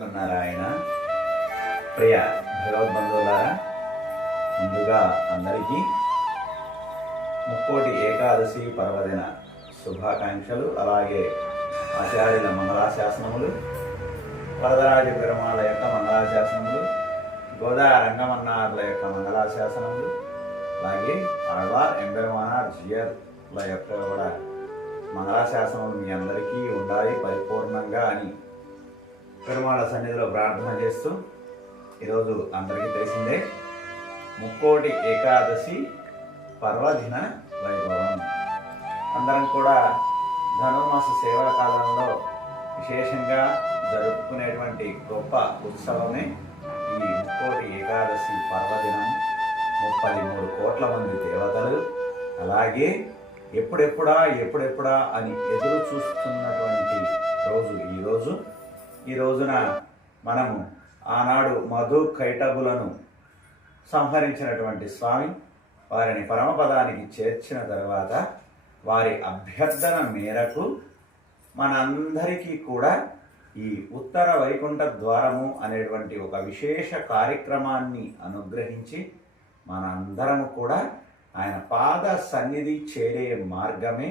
నారాయణ ప్రియ భగవద్బంధువులారా, ముందుగా అందరికీ ముక్కోటి ఏకాదశి పర్వదిన శుభాకాంక్షలు. అలాగే ఆచార్యుల మంగళాశాసనములు, వరదరాజ పెరుమాళ యొక్క మంగళాశాసనములు, గోదా రంగమన్నార్ల యొక్క మంగళాశాసనములు, అలాగే ఆళ్వార్ ఎంబెరుమానార్ జియర్ల యొక్క కూడా మంగళాశాసనములు మీ అందరికీ ఉండాలి పరిపూర్ణంగా అని పెరుమాళ సన్నిధిలో ప్రార్థన చేస్తూ, ఈరోజు అందరికీ తెలిసిందే ముక్కోటి ఏకాదశి పర్వదిన వైభవం. అందరం కూడా ధనుర్మాస సేవా కాలంలో విశేషంగా జరుపుకునేటువంటి గొప్ప ఉత్సవమే ఈ ముక్కోటి ఏకాదశి పర్వదినం. 33 కోట్ల మంది దేవతలు అలాగే ఎప్పుడెప్పుడా అని ఎదురు చూస్తున్నటువంటి రోజు ఈ రోజున మనము ఆనాడు మధు కైటబులను సంహరించినటువంటి స్వామి వారిని పరమపదానికి చేర్చిన తర్వాత వారి అభ్యర్థన మేరకు మనందరికీ కూడా ఈ ఉత్తర వైకుంఠ ద్వారము అనేటువంటి ఒక విశేష కార్యక్రమాన్ని అనుగ్రహించి మనందరము కూడా ఆయన పాద సన్నిధి చేరే మార్గమే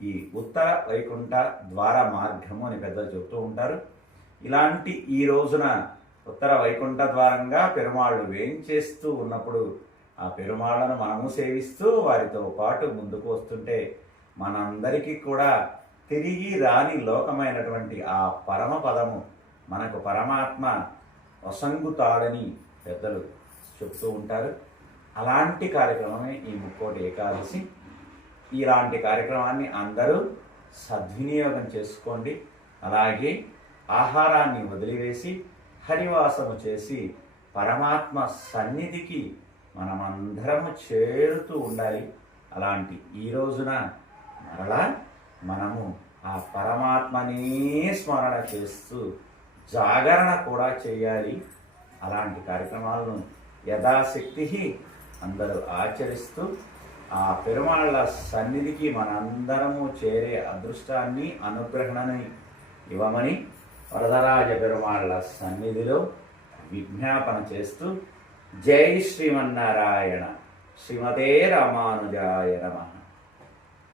ఈ ఉత్తర వైకుంఠ ద్వార మార్గము అని పెద్దలు చెబుతూ ఉంటారు. ఇలాంటి ఈ రోజున ఉత్తర వైకుంఠ ద్వారంగా పెరుమాళ్ళు వేంచేస్తూ ఉన్నప్పుడు ఆ పెరుమాళ్లను మనము సేవిస్తూ వారితో పాటు ముందుకు వస్తుంటే మనందరికీ కూడా తిరిగి రాని లోకమైనటువంటి ఆ పరమ పదము మనకు పరమాత్మ వసంగుతాడని పెద్దలు చెప్తూ ఉంటారు. అలాంటి కార్యక్రమమే ఈ ముక్కోటి ఏకాదశి. ఇలాంటి కార్యక్రమాన్ని అందరూ సద్వినియోగం చేసుకోండి. అలాగే ఆహారాన్ని వదిలివేసి హరివాసము చేసి పరమాత్మ సన్నిధికి మనమందరము చేరుతూ ఉండాలి. అలాంటి ఈ రోజున మరలా మనము ఆ పరమాత్మనే స్మరణ చేస్తూ జాగరణ కూడా చేయాలి. అలాంటి కార్యక్రమాలను యథాశక్తి అందరూ ఆచరిస్తూ ఆ పెరుమాళ్ళ సన్నిధికి మనందరము చేరే అదృష్టాన్ని అనుగ్రహణని ఇవ్వమని వరదరాజ పెరుమాళ్ళ సన్నిధిలో విజ్ఞాపన చేస్తూ జై శ్రీమన్నారాయణ శ్రీమతే రామానుజాయ నమః.